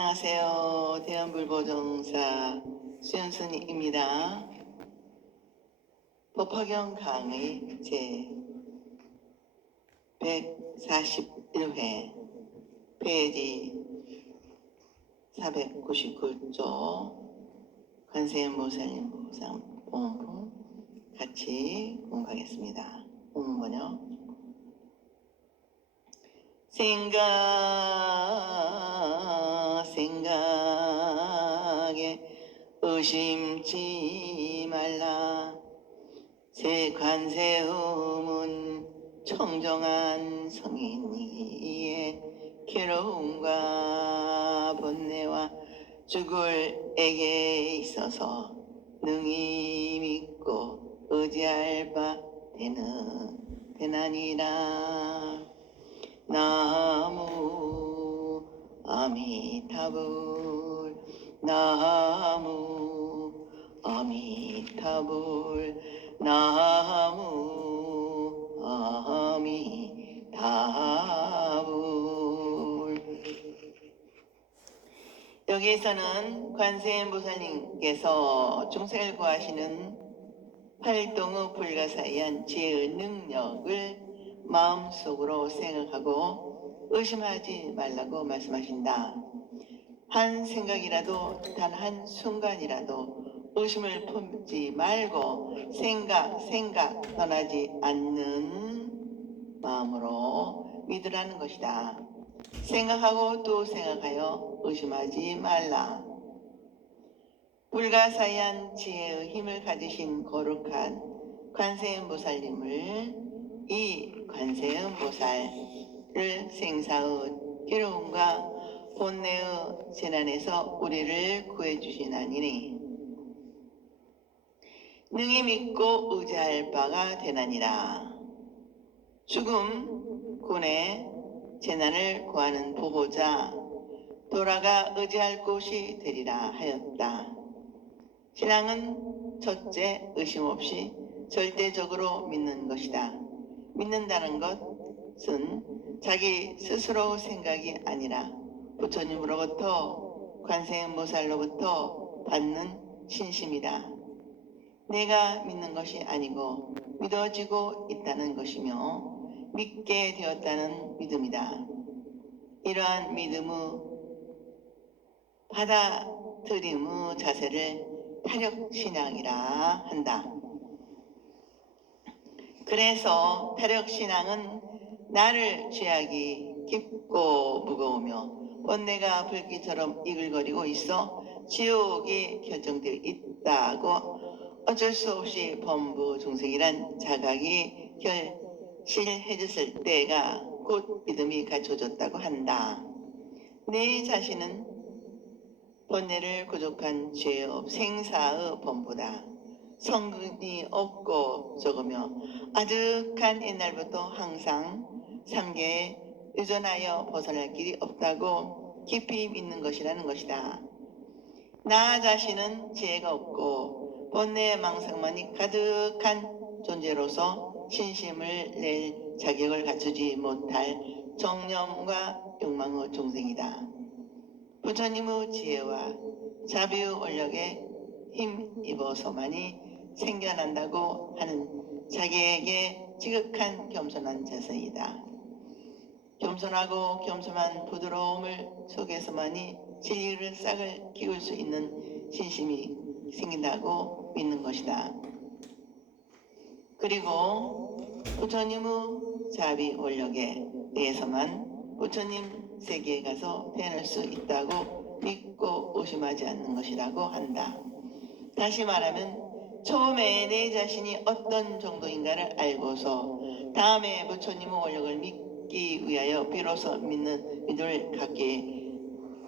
안녕하세요. 대한불보정사 수연순입니다. 법화경 강의 제 141회 페이지 499조 관세음보살님 보상본부 같이 공부하겠습니다. 본문번역 생각에 의심치 말라. 새 관세음은 청정한 성인이기에 괴로움과 번뇌와 죽을 에게 있어서 능히 믿고 의지할 바 되나니라. 나무 아미타불 나무 아미타불 나무 아미타불. 여기에서는 관세음보살님께서 중생을 구하시는 활동의 불가사의한 지혜의 능력을 마음속으로 생각하고 의심하지 말라고 말씀하신다. 한 생각이라도 단 한 순간이라도 의심을 품지 말고 생각 떠나지 않는 마음으로 믿으라는 것이다. 생각하고 또 생각하여 의심하지 말라. 불가사의한 지혜의 힘을 가지신 거룩한 관세음보살님을 이 관세음보살을 생사의 괴로움과 본뇌의 재난에서 우리를 구해주시나니 능히 믿고 의지할 바가 되나니라. 죽음, 고뇌, 재난을 구하는 보호자, 돌아가 의지할 곳이 되리라 하였다. 신앙은 첫째 의심 없이 절대적으로 믿는 것이다. 믿는다는 것은 자기 스스로 생각이 아니라 부처님으로부터 관세음보살로부터 받는 신심이다. 내가 믿는 것이 아니고 믿어지고 있다는 것이며 믿게 되었다는 믿음이다. 이러한 믿음의 받아들임의 자세를 타력신앙이라 한다. 그래서 타력신앙은 나를 죄악이 깊고 무거우며 번뇌가 불길처럼 이글거리고 있어 지옥이 결정되어 있다고 어쩔 수 없이 범부 중생이란 자각이 결실해졌을 때가 곧 믿음이 갖춰졌다고 한다. 내 자신은 번뇌를 구족한 죄업 생사의 범부다. 성근이 없고 적으며 아득한 옛날부터 항상 상계에 의존하여 벗어날 길이 없다고 깊이 믿는 것이라는 것이다. 나 자신은 지혜가 없고 번뇌의 망상만이 가득한 존재로서 신심을 낼 자격을 갖추지 못할 정념과 욕망의 중생이다. 부처님의 지혜와 자비의 원력에 힘입어서만이 생겨난다고 하는 자기에게 지극한 겸손한 자세이다. 겸손하고 겸손한 부드러움을 속에서만이 진리를 싹을 키울 수 있는 신심이 생긴다고 믿는 것이다. 그리고 부처님의 자비 원력에 의해서만 부처님 세계에 가서 태어날 수 있다고 믿고 의심하지 않는 것이라고 한다. 다시 말하면 처음에 내 자신이 어떤 정도인가를 알고서 다음에 부처님의 원력을 믿기 위하여 비로소 믿음을 갖게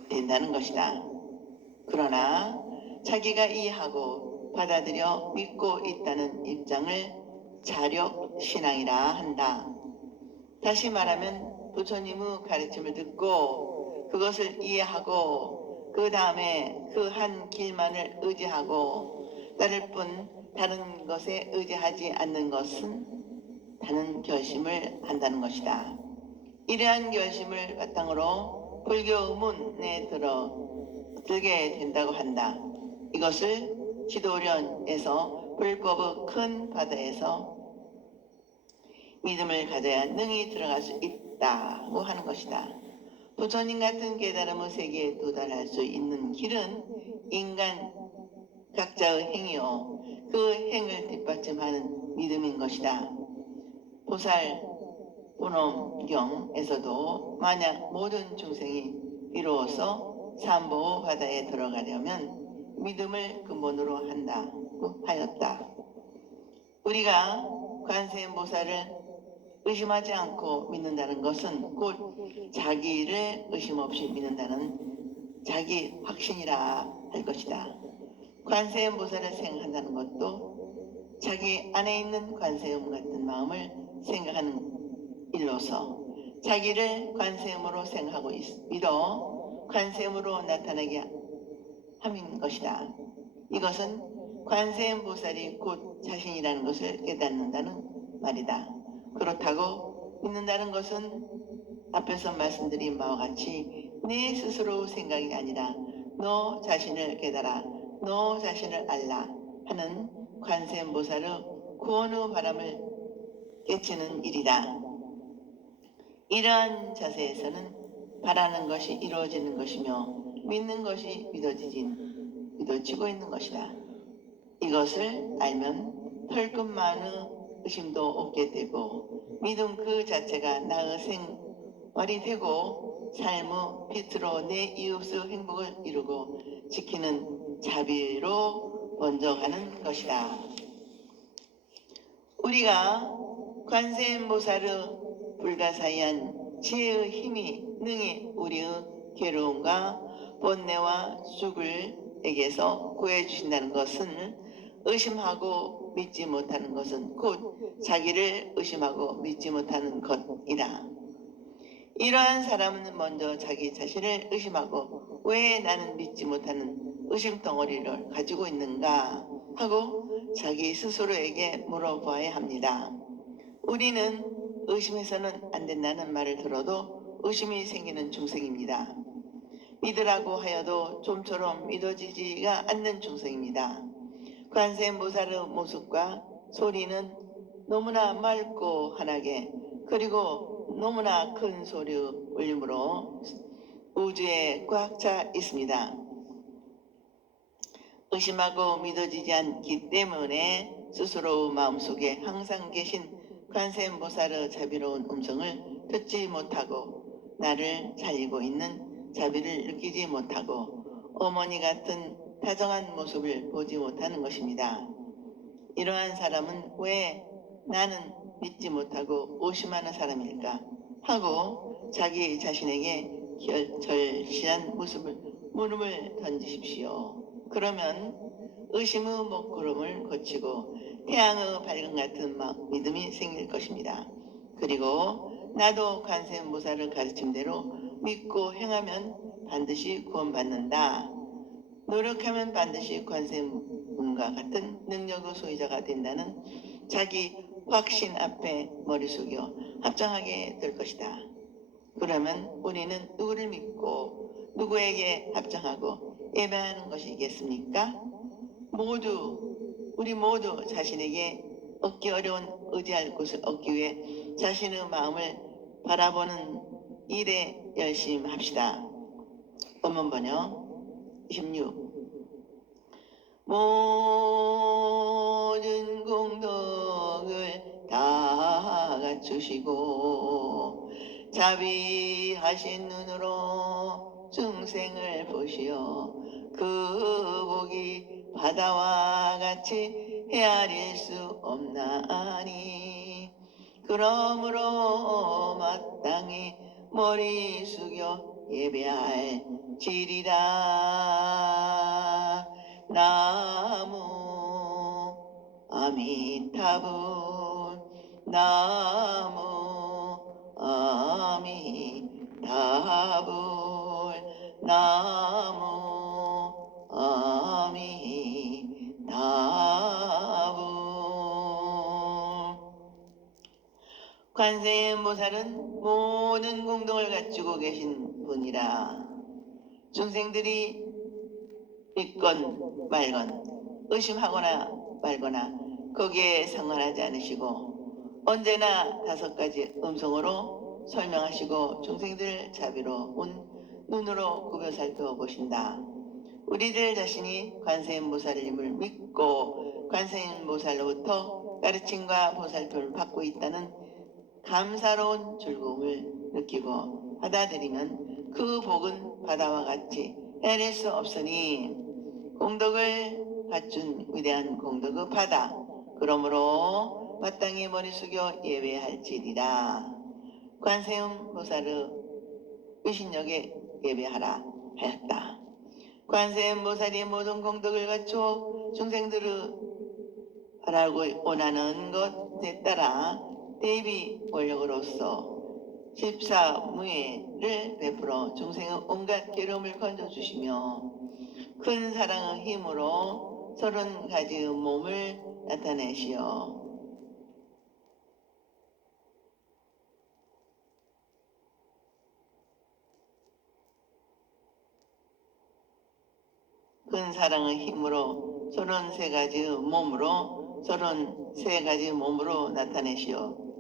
된다는 것이다. 그러나 자기가 이해하고 받아들여 믿고 있다는 입장을 자력신앙이라 한다. 다시 말하면 부처님의 가르침을 듣고 그것을 이해하고 그 다음에 그 한 길만을 의지하고 따를 뿐 다른 것에 의지하지 않는 것은 다른 결심을 한다는 것이다. 이러한 결심을 바탕으로 불교 문에 들게 된다고 한다. 이것을 지도련에서 불법의 큰 바다에서 믿음을 가져야 능히 들어갈 수 있다고 하는 것이다. 부처님 같은 깨달음의 세계에 도달할 수 있는 길은 인간 각자의 행위요, 그 행을 뒷받침하는 믿음인 것이다. 보살 본엄경에서도 만약 모든 중생이 비로소 삼보 바다에 들어가려면 믿음을 근본으로 한다고 하였다. 우리가 관세음보살을 의심하지 않고 믿는다는 것은 곧 자기를 의심 없이 믿는다는 자기 확신이라 할 것이다. 관세음보살을 생각한다는 것도 자기 안에 있는 관세음 같은 마음을 생각하는 일로서 자기를 관세음으로 생각하고 믿어 관세음으로 나타나게 함인 것이다. 이것은 관세음보살이 곧 자신이라는 것을 깨닫는다는 말이다. 그렇다고 믿는다는 것은 앞에서 말씀드린 바와 같이 내 스스로 생각이 아니라 너 자신을 깨달아, 너 자신을 알라 하는 관세음보살의 구원의 바람을 깨치는 일이다. 이러한 자세에서는 바라는 것이 이루어지는 것이며 믿는 것이 믿어지고 있는 것이다. 이것을 알면 털끝만의 의심도 없게 되고 믿음 그 자체가 나의 생활이 되고 삶의 빛으로 내 이웃의 행복을 이루고 지키는 자비로 번져가는 것이다. 우리가 관세음보살의 불가사의한 지혜의 힘이 능히 우리의 괴로움과 번뇌와 죽을에게서 구해주신다는 것은 의심하고 믿지 못하는 것은 곧 자기를 의심하고 믿지 못하는 것이다. 이러한 사람은 먼저 자기 자신을 의심하고 왜 나는 믿지 못하는 의심덩어리를 가지고 있는가 하고 자기 스스로에게 물어보아야 합니다. 우리는 의심해서는 안 된다는 말을 들어도 의심이 생기는 중생입니다. 믿으라고 하여도 좀처럼 믿어지지가 않는 중생입니다. 관세음보살의 모습과 소리는 너무나 맑고 환하게 그리고 너무나 큰 소리의 울림으로 우주에 꽉 차 있습니다. 의심하고 믿어지지 않기 때문에 스스로 마음속에 항상 계신 관세음보살의 자비로운 음성을 듣지 못하고 나를 살리고 있는 자비를 느끼지 못하고 어머니 같은 다정한 모습을 보지 못하는 것입니다. 이러한 사람은 왜 나는 믿지 못하고 의심하는 사람일까 하고 자기 자신에게 절실한 물음을 던지십시오. 그러면 의심의 먹구름을 거치고 태양의 밝음 같은 믿음이 생길 것입니다. 그리고 나도 관세음보살의 가르침대로 믿고 행하면 반드시 구원받는다. 노력하면 반드시 관세음과 같은 능력의 소유자가 된다는 자기 확신 앞에 머리 숙여 합장하게 될 것이다. 그러면 우리는 누구를 믿고 누구에게 합장하고 예배하는 것이겠습니까? 우리 모두 자신에게 얻기 어려운 의지할 곳을 얻기 위해 자신의 마음을 바라보는 일에 열심히 합시다. 본문 번역 26. 모든 공덕을 다 갖추시고 자비하신 눈으로 중생을 보시어 그 복이 바다와 같이 헤아릴 수 없나니 그러므로 마땅히 머리 숙여 예배할 지리라. 나무 아미타불 나무 아미타불 나무 아미타불. 관세음보살은 모든 공덕을 갖추고 계신 분이라 중생들이 믿건 말건 의심하거나 말거나 거기에 상관하지 않으시고 언제나 5가지 음성으로 설명하시고 중생들 자비로운 눈으로 구겨 살펴보신다. 우리들 자신이 관세음보살님을 믿고 관세음보살로부터 가르침과 보살표를 받고 있다는 감사로운 즐거움을 느끼고 받아들이면 그 복은 바다와 같이 헤아릴 수 없으니 공덕을 갖춘 위대한 공덕의 바다 그러므로 마땅히 머리 숙여 예배할지리라. 관세음보살의 의신력에 예배하라 하였다. 관세음보살이 모든 공덕을 갖추어 중생들을 하라고 원하는 것에 따라 대비 원력으로서 14무예를 베풀어 중생의 온갖 괴로움을 건져주시며 큰 사랑의 힘으로 30가지의 몸을 나타내시어 큰 사랑의 힘으로 33가지의 몸으로 나타내시어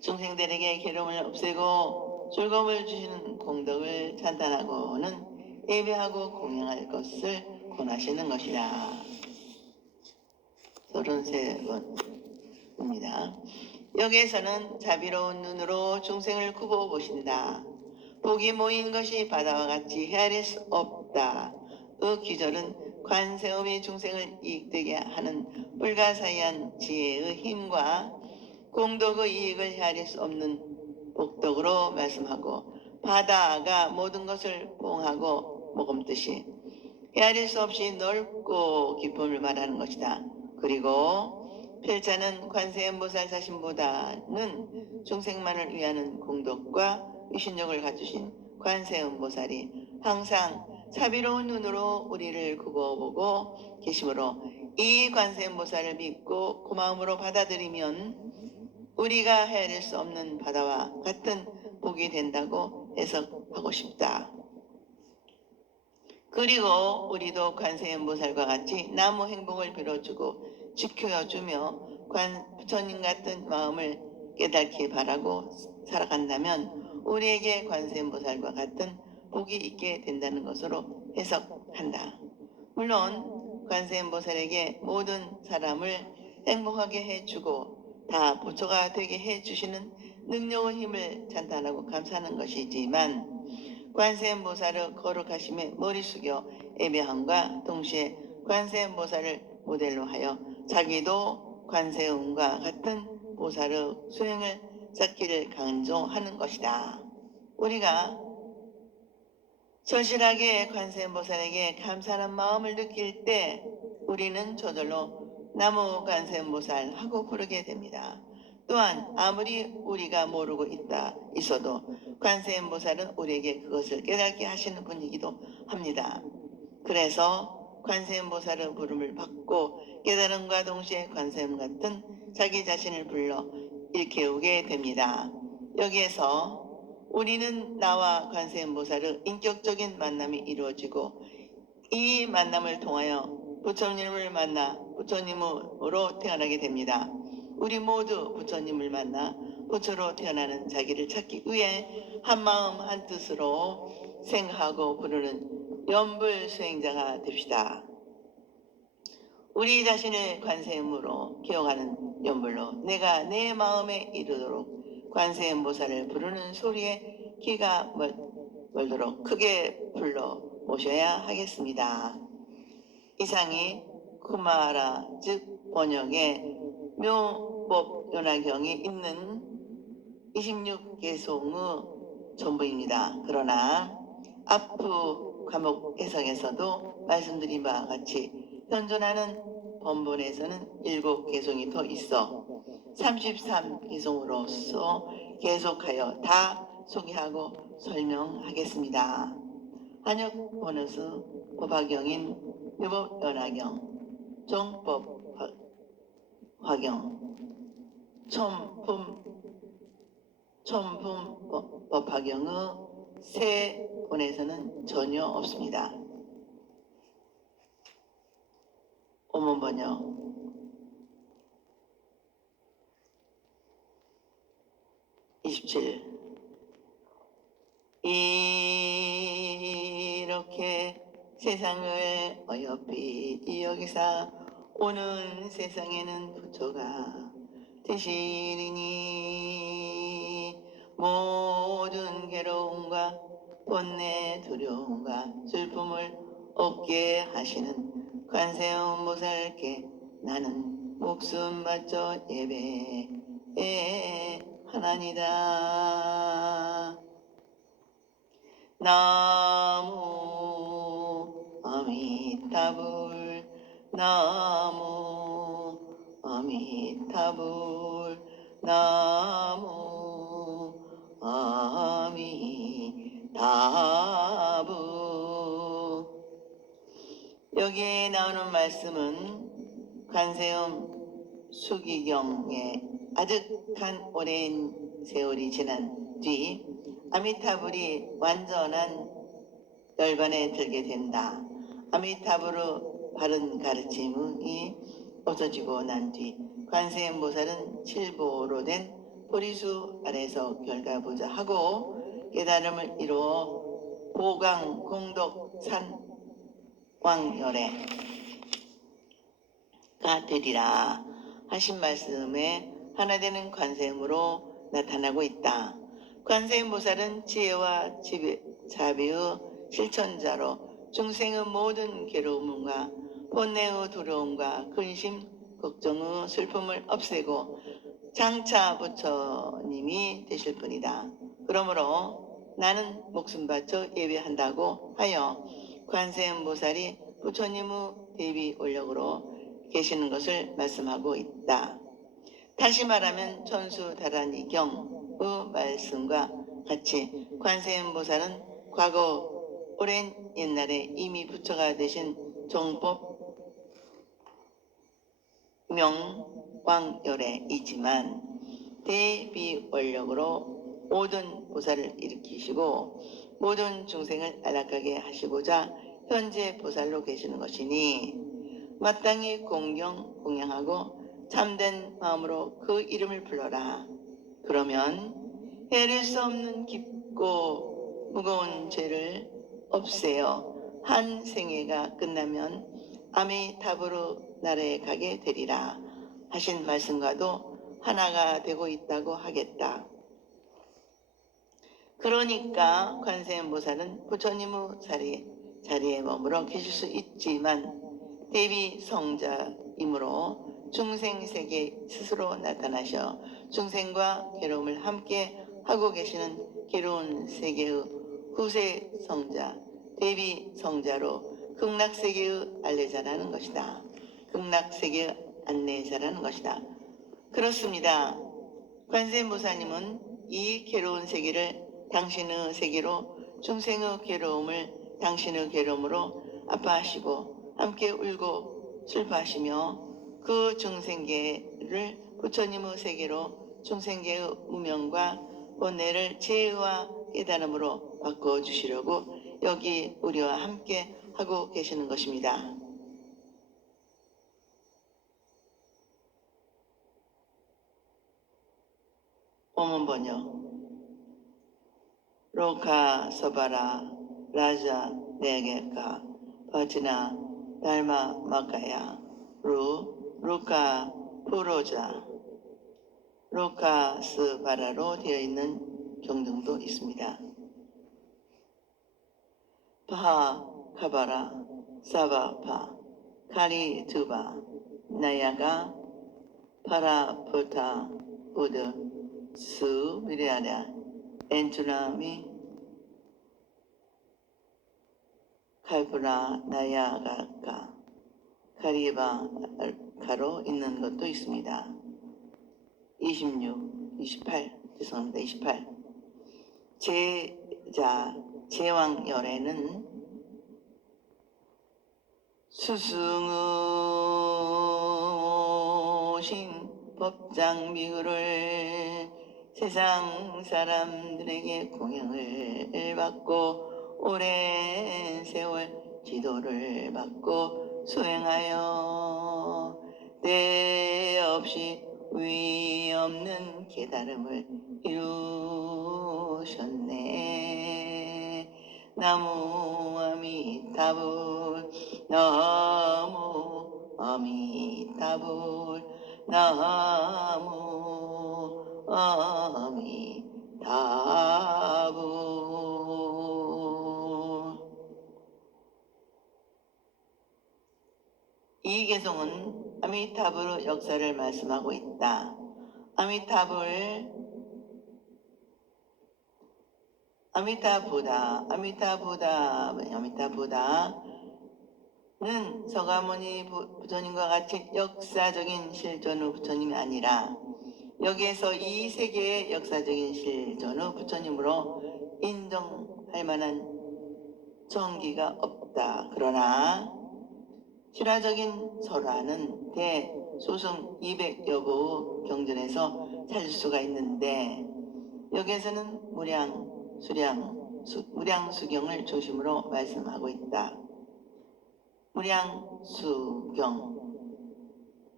중생들에게 괴로움을 없애고 즐거움을 주시는 공덕을 찬탄하고는 예배하고 공양할 것을 권하시는 것이다. 33번입니다. 여기에서는 자비로운 눈으로 중생을 굽어 보신다. 복이 모인 것이 바다와 같이 헤아릴 수 없다. 그 기절은 관세음이 중생을 이익되게 하는 불가사의한 지혜의 힘과 공덕의 이익을 헤아릴 수 없는 복덕으로 말씀하고 바다가 모든 것을 봉하고 머금듯이 헤아릴 수 없이 넓고 깊음을 말하는 것이다. 그리고 필자는 관세음보살 자신보다는 중생만을 위하는 공덕과 위신력을 갖추신 관세음보살이 항상 자비로운 눈으로 우리를 굽어보고 계시므로 이 관세음보살을 믿고 고마움으로 받아들이면 우리가 헤아릴 수 없는 바다와 같은 복이 된다고 해석하고 싶다. 그리고 우리도 관세음보살과 같이 나무 행복을 빌어주고 지켜주며 부처님 같은 마음을 깨닫기 바라고 살아간다면 우리에게 관세음보살과 같은 복이 있게 된다는 것으로 해석한다. 물론 관세음보살에게 모든 사람을 행복하게 해주고 다 부처가 되게 해주시는 능력의 힘을 찬탄하고 감사하는 것이지만 관세음보살의 거룩하심에 머리 숙여 예배함과 동시에 관세음보살을 모델로 하여 자기도 관세음과 같은 보살의 수행을 쌓기를 강조하는 것이다. 우리가 절실하게 관세음보살에게 감사하는 마음을 느낄 때 우리는 저절로 나무 관세음보살 하고 부르게 됩니다. 또한 아무리 우리가 모르고 있어도 관세음보살은 우리에게 그것을 깨닫게 하시는 분이기도 합니다. 그래서 관세음보살의 부름을 받고 깨달음과 동시에 관세음 같은 자기 자신을 불러 일깨우게 됩니다. 여기에서 우리는 나와 관세음보살의 인격적인 만남이 이루어지고 이 만남을 통하여 부처님을 만나 부처님으로 태어나게 됩니다. 우리 모두 부처님을 만나 부처로 태어나는 자기를 찾기 위해 한마음 한뜻으로 생각하고 부르는 연불 수행자가 됩시다. 우리 자신을 관세음으로 기억하는 연불로 내가 내 마음에 이르도록 관세음보살을 부르는 소리에 귀가 멀도록 크게 불러 모셔야 하겠습니다. 이상이 쿠마라 즉 번역의 묘법연화경이 있는 26개송의 전부입니다. 그러나 앞부 과목 해석에서도 말씀드린 바와 같이 현존하는 본문에서는 7개송이 더 있어 33개송으로서 계속하여 다 소개하고 설명하겠습니다. 한역 번역서 법화경인 묘법연화경 종법 화경 첨품 촌품 법화경의 새 본에서는 전혀 없습니다. 원문 번역 27. 이렇게 세상을 어여삐 여기사 오는 세상에는 부처가 되시리니 모든 괴로움과 번뇌 두려움과 슬픔을 없게 하시는 관세음보살께 나는 목숨 바쳐 예배하나니다. 나무 아미타불 나무 아미타불 나무 아미타불. 여기에 나오는 말씀은 관세음 수기경에 아득한 오랜 세월이 지난 뒤 아미타불이 완전한 열반에 들게 된다. 아미타불의 바른 가르침이 없어지고 난 뒤 관세음보살은 칠보로 된 보리수 아래서 결가부자하고 깨달음을 이루어 보강 공덕 산왕열애가 되리라 하신 말씀에 하나 되는 관세음으로 나타나고 있다. 관세음보살은 지혜와 자비의 실천자로 중생의 모든 괴로움과 본내의 두려움과 근심, 걱정의 슬픔을 없애고 장차 부처님이 되실 뿐이다. 그러므로 나는 목숨 바쳐 예배한다고 하여 관세음보살이 부처님의 대비 원력으로 계시는 것을 말씀하고 있다. 다시 말하면 천수다라니경의 말씀과 같이 관세음보살은 과거 오랜 옛날에 이미 부처가 되신 정법 명왕열애이지만 대비원력으로 모든 보살을 일으키시고 모든 중생을 안락하게 하시고자 현재 보살로 계시는 것이니 마땅히 공양하고 참된 마음으로 그 이름을 불러라. 그러면 헤아릴 수 없는 깊고 무거운 죄를 없애어 한 생애가 끝나면 아미타불의 나라에 가게 되리라 하신 말씀과도 하나가 되고 있다고 하겠다. 그러니까 관세음보살은 부처님의 자리에 머물러 계실 수 있지만 대비 성자이므로 중생세계 스스로 나타나셔 중생과 괴로움을 함께 하고 계시는 괴로운 세계의 후세 성자, 대비 성자로 극락세계의 안내자라는 것이다. 극락세계의 안내자라는 것이다. 그렇습니다. 관세음보살님은 이 괴로운 세계를 당신의 세계로 중생의 괴로움을 당신의 괴로움으로 아파하시고 함께 울고 슬퍼하시며 그 중생계를 부처님의 세계로 중생계의 무명과 본뇌를 지혜와 깨달음으로 바꿔주시려고 여기 우리와 함께 하고 계시는 것입니다. 원문 번역 로카 서바라 라자 네게카 바지나 달마 마카야 루카 푸로자 로카 스바라로 되어 있는 경등도 있습니다. 파하 카바라 사바파 카리 두바 나야가 파라푸타 우드 수 미리아랴 엔투나미 칼프라 나야가카 카리바카로 있는 것도 있습니다. 28 죄송합니다. 28 제왕열애는 스승의 오신 법장비구를 세상 사람들에게 공양을 받고 오랜 세월 지도를 받고 수행하여 때 없이 위 없는 깨달음을 이루셨네. 나무 아미타불 나무 아미타불 나무 아미타불. 이 개성은 아미타불의 역사를 말씀하고 있다. 아미타부다는 서가모니 부처님과 같이 역사적인 실존의 부처님이 아니라 여기에서 이 세계의 역사적인 실존의 부처님으로 인정할 만한 정기가 없다. 그러나 실화적인 설화는 대소승 200여 부 경전에서 찾을 수가 있는데 여기에서는 무량수경을 중심으로 말씀하고 있다. 무량수경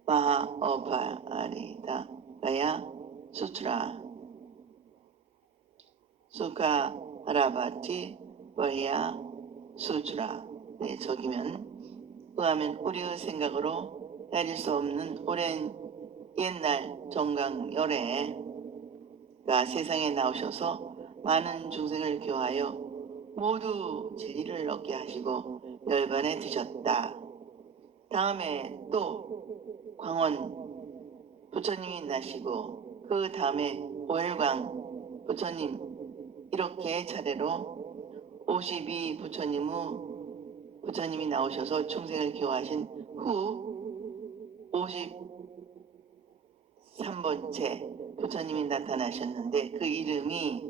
마하어파리다 가야 수트라 수카 하라바티 버야 수트라. 네, 적이면 의하면 우리의 생각으로 내릴 수 없는 오랜 옛날 정강열애가 세상에 나오셔서 많은 중생을 교하여 모두 진리를 얻게 하시고 열반에 드셨다. 다음에 또 광원 부처님이 나시고 그 다음에 오일광 부처님 이렇게 차례로 52 부처님이 나오셔서 중생을 교하신 후 53번째 부처님이 나타나셨는데 그 이름이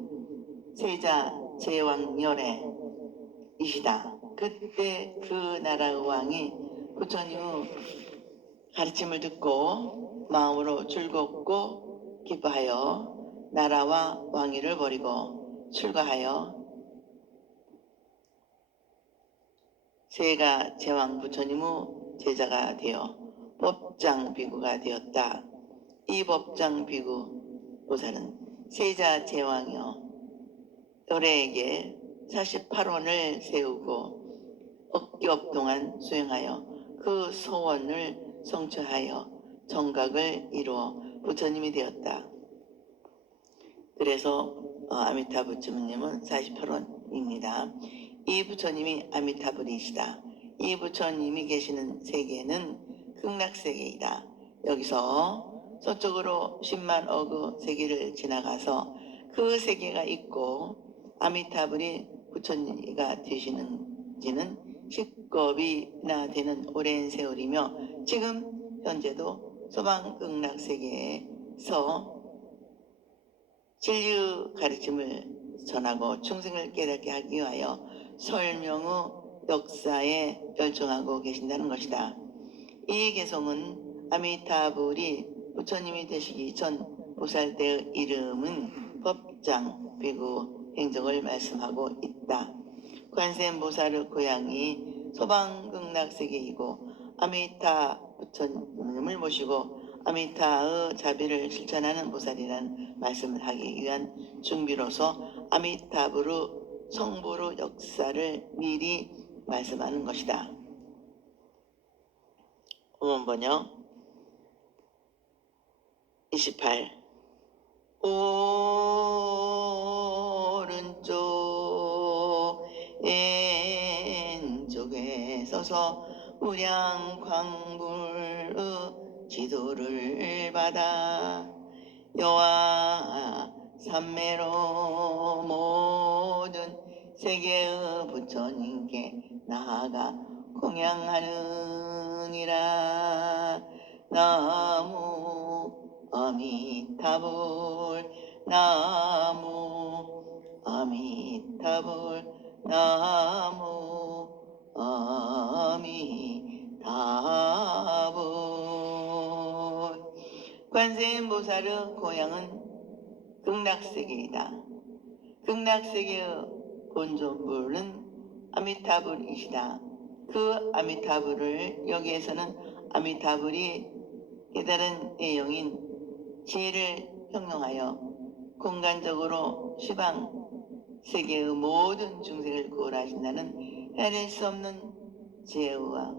세자 제왕열애이시다. 그때 그 나라의 왕이 부처님의 가르침을 듣고 마음으로 즐겁고 기뻐하여 나라와 왕위를 버리고 출가하여 세가 제왕 부처님의 제자가 되어 법장 비구가 되었다. 이 법장 비구 보살은 세자 제왕이요 열애에게 48원을 세우고 억겹 동안 수행하여 그 소원을 성취하여 정각을 이루어 부처님이 되었다. 그래서 아미타 부처님은 48원입니다. 이 부처님이 아미타불이시다. 이 부처님이 계시는 세계는 극락세계이다. 여기서 서쪽으로 10만 어그 세계를 지나가서 그 세계가 있고 아미타불이 부처님이 되시는지는 10겁이나 되는 오랜 세월이며 지금 현재도 소방극락세계에서 진리의 가르침을 전하고 충생을 깨닫게 하기 위하여 설명의 역사에 열중하고 계신다는 것이다. 이 개성은 아미타불이 부처님이 되시기 전 보살때의 이름은 법장 비구 행적을 말씀하고 있다. 관세음보살의 고향이 소방극락세계이고 아미타 부처님을 모시고 아미타의 자비를 실천하는 보살이라는 말씀을 하기 위한 준비로서 아미타불의 성불의 역사를 미리 말씀하는 것이다. 원번역 28 오른쪽 왼쪽에 서서 무량광불의 지도를 받아 여와 삼매로 모든 세계의 부처님께 나아가 공양하느니라. 나무 아미타불 나무 아미타불 나무 아미타불. 관세음보살의 고향은 그 극락세계이다. 극락세계의 본존불은 아미타불이시다. 그 아미타불을 여기에서는 아미타불이 깨달은 내용인 지혜를 형용하여 공간적으로 시방 세계의 모든 중생을 구원하신다는 헤아릴 수 없는 지혜와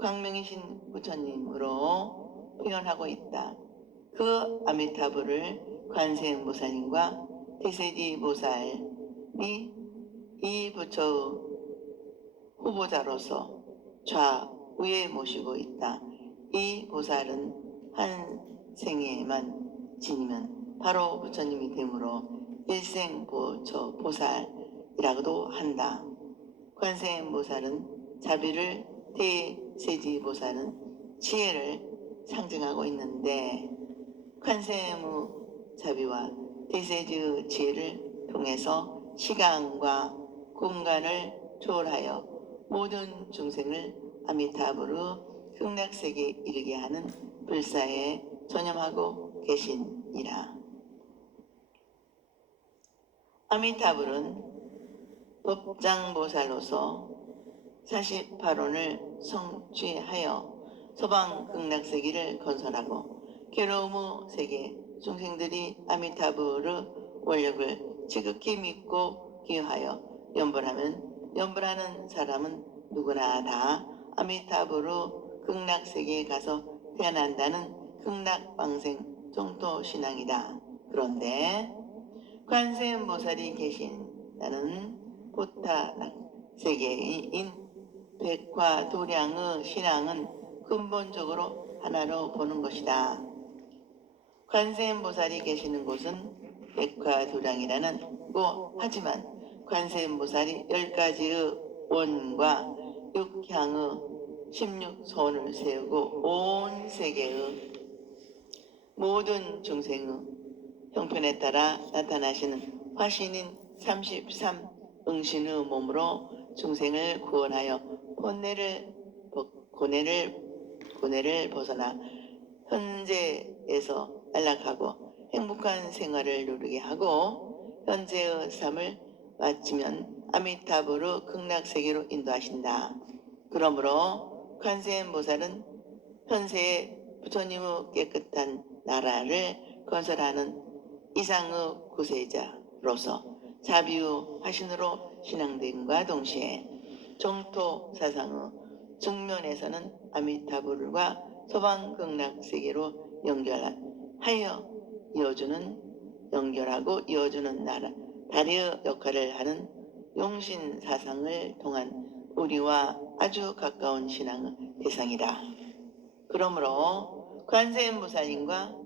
광명이신 부처님으로 표현하고 있다. 그 아미타불을 관세음보살님과 대세지보살이 이 부처의 후보자로서 좌우에 모시고 있다. 이 보살은 한 생에만 지니면 바로 부처님이 되므로 일생보처 보살이라고도 한다. 관세음보살은 자비를, 대세지보살은 지혜를 상징하고 있는데 관세음의 자비와 대세지의 지혜를 통해서 시간과 공간을 초월하여 모든 중생을 아미타불의 극락세계에 이르게 하는 불사에 전념하고 계시니라. 아미타불은 법장보살로서 48원을 성취하여 소방 극락세계를 건설하고 괴로움의 세계 중생들이 아미타불의 원력을 지극히 믿고 기여하여 연불하는 사람은 누구나 다 아미타불의 극락세계에 가서 태어난다는 극락방생 정토신앙이다. 그런데 관세음보살이 계신다는 보타락세계인 백화도량의 신앙은 근본적으로 하나로 보는 것이다. 관세음보살이 계시는 곳은 백화도량이라는 고 하지만 관세음보살이 10가지의 원과 6향의 16손을 세우고 온 세계의 모든 중생의 형편에 따라 나타나시는 화신인 33응신의 몸으로 중생을 구원하여 고뇌를 벗어나 현재에서 안락하고 행복한 생활을 누리게 하고 현재의 삶을 마치면 아미타불의 극락세계로 인도하신다. 그러므로 관세음보살은 현세의 부처님의 깨끗한 나라를 건설하는 이상의 구세자로서 자비의 화신으로 신앙됨과 동시에 정토사상의 측면에서는 아미타불과 소방극락세계로 연결하고 이어주는 다리의 역할을 하는 용신사상을 통한 우리와 아주 가까운 신앙의 대상이다. 그러므로 관세음보살님과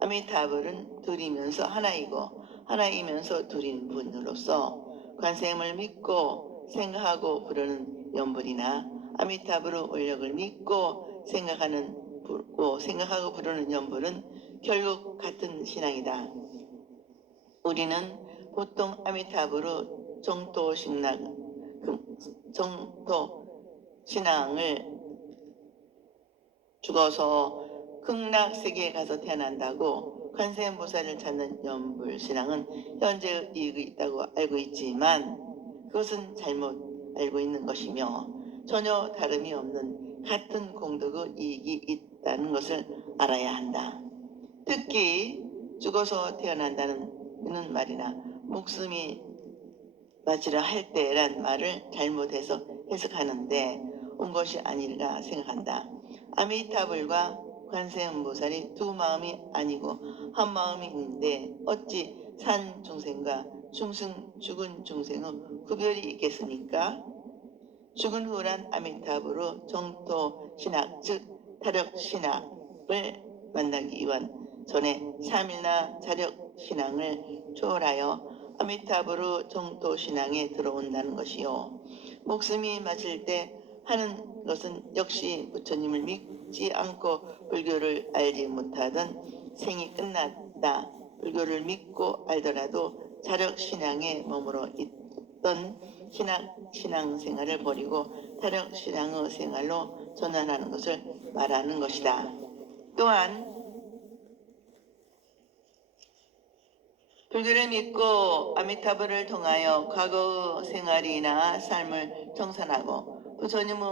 아미타불은 둘이면서 하나이고 하나이면서 둘인 분으로서 관세음을 믿고 생각하고 부르는 연불이나 아미타불의 원력을 믿고 생각하고 부르는 연불은 결국 같은 신앙이다. 우리는 보통 아미타불의 정토신앙을 죽어서 극락세계에 가서 태어난다고 관세음보살을 찾는 연불신앙은 현재의 이익이 있다고 알고 있지만 그것은 잘못 알고 있는 것이며 전혀 다름이 없는 같은 공덕의 이익이 있다는 것을 알아야 한다. 특히 죽어서 태어난다는 말이나 목숨이 마치려 할 때란 말을 잘못해서 해석하는데 온 것이 아닐까 생각한다. 아미타불과 관세음보살이 두 마음이 아니고 한 마음이 있는데 어찌 산 중생과 죽은 중생의 구별이 있겠습니까? 죽은 후란 아미타불의 정토신학 즉 타력신학을 만나기 위한 전에 3일나 자력신앙을 초월하여 아미타불의 정토신앙에 들어온다는 것이요. 목숨이 마칠 때 하는 것은 역시 부처님을 믿지 않고 불교를 알지 못하던 생이 끝났다. 불교를 믿고 알더라도 자력신앙에 머물러 있던 신앙생활을 버리고 타력신앙의 생활로 전환하는 것을 말하는 것이다. 또한 불교를 믿고 아미타불을 통하여 과거 생활이나 삶을 청산하고 부처님의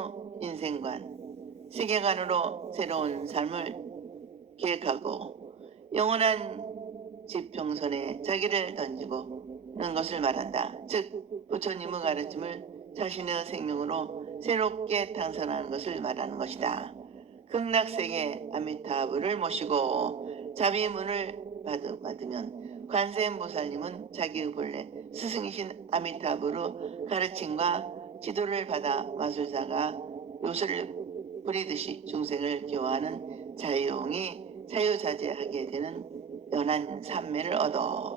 인생관, 세계관으로 새로운 삶을 계획하고 영원한 지평선에 자기를 던지고는 것을 말한다. 즉 부처님의 가르침을 자신의 생명으로 새롭게 탄생하는 것을 말하는 것이다. 극락세계 아미타불을 모시고 자비문을 받으면 관세음보살님은 자기의 본래 스승이신 아미타불의 가르침과 지도를 받아 마술사가 요술을 부리듯이 중생을 교화하는 자유자재하게 되는 연한 삼매를 얻어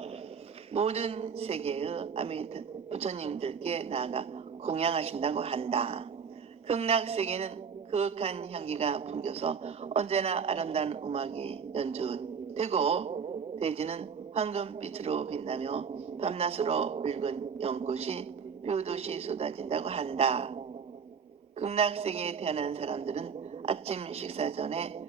모든 세계의 아미타 부처님들께 나아가 공양하신다고 한다. 극락세계는 그윽한 향기가 풍겨서 언제나 아름다운 음악이 연주되고 대지는 황금빛으로 빛나며 밤낮으로 붉은 연꽃이 뷰듯이 쏟아진다고 한다. 극락세계에 태어난 사람들은 아침 식사 전에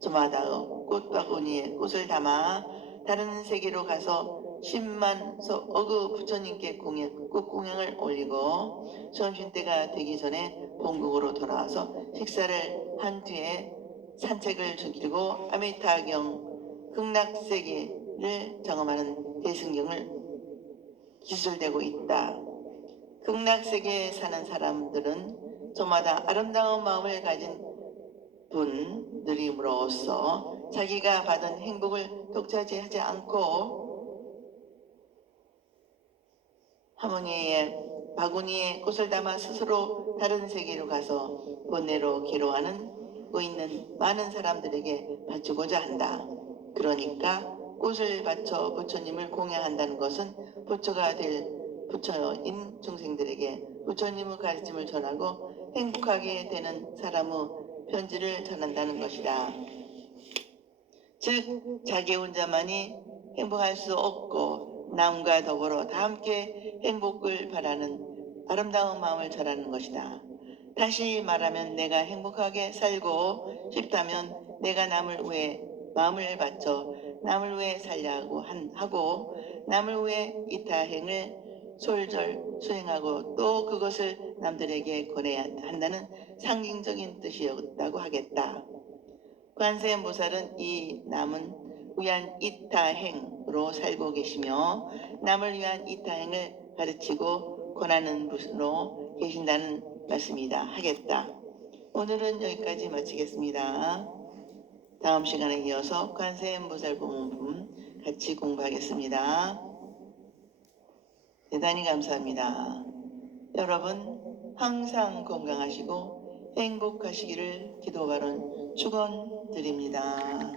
저마다의 꽃바구니에 꽃을 담아 다른 세계로 가서 10만 억의 부처님께 꽃공양을 올리고 점심때가 되기 전에 본국으로 돌아와서 식사를 한 뒤에 산책을 즐기고 아미타경 극락세계를 경험하는 대승경을 기술되고 있다. 극락세계에 사는 사람들은 저마다 아름다운 마음을 가진 분들임으로써 자기가 받은 행복을 독차지하지 않고 바구니에 꽃을 담아 스스로 다른 세계로 가서 번뇌로 괴로워하고 있는 많은 사람들에게 바치고자 한다. 그러니까 꽃을 바쳐 부처님을 공양한다는 것은 부처가 될 부처인 중생들에게 부처님의 가르침을 전하고 행복하게 되는 사람의 편지를 전한다는 것이다. 즉 자기 혼자만이 행복할 수 없고 남과 더불어 다 함께 행복을 바라는 아름다운 마음을 전하는 것이다. 다시 말하면 내가 행복하게 살고 싶다면 내가 남을 위해 마음을 바쳐 남을 위해 살려고 하고 남을 위해 이타행을 솔절 수행하고 또 그것을 남들에게 권해야 한다는 상징적인 뜻이었다고 하겠다. 관세음보살은 이 남은 위한 이타행으로 살고 계시며 남을 위한 이타행을 가르치고 권하는 분으로 계신다는 말씀이다 하겠다. 오늘은 여기까지 마치겠습니다. 다음 시간에 이어서 관세음보살 법문품 같이 공부하겠습니다. 대단히 감사합니다. 여러분 항상 건강하시고 행복하시기를 기도바론 축원드립니다.